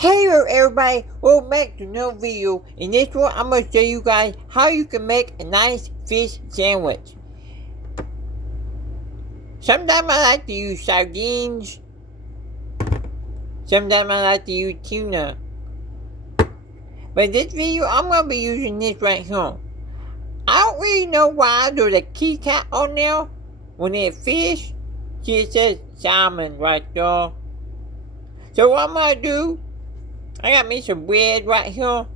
Hello everybody, welcome back to another video. In this one, I'm going to show you guys how you can make a nice fish sandwich. Sometimes I like to use sardines. Sometimes I like to use tuna. But in this video, I'm going to be using this right here. I don't really know why there's a key cap on there. When it's fish, see it says salmon right there. So what I'm going to do, I got me some bread right here.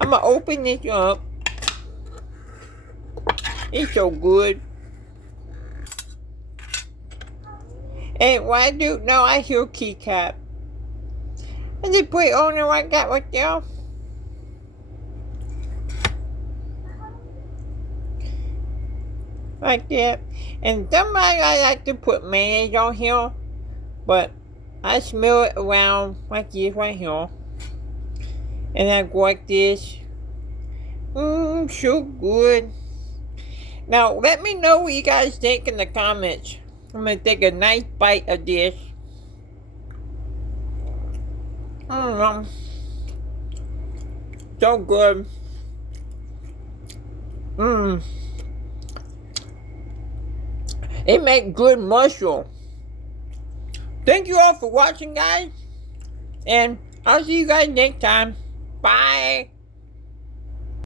I'm gonna open this up. It's so good. And what I do, now I hear keycap. I just put it on there like that right there. Like that. And somebody I like to put mayonnaise on here. But I smell it around like this right here. And I go like this. So good. Now, let me know what you guys think in the comments. I'm gonna take a nice bite of this. So good. It makes good mushroom. Thank you all for watching, guys. And I'll see you guys next time. Bye.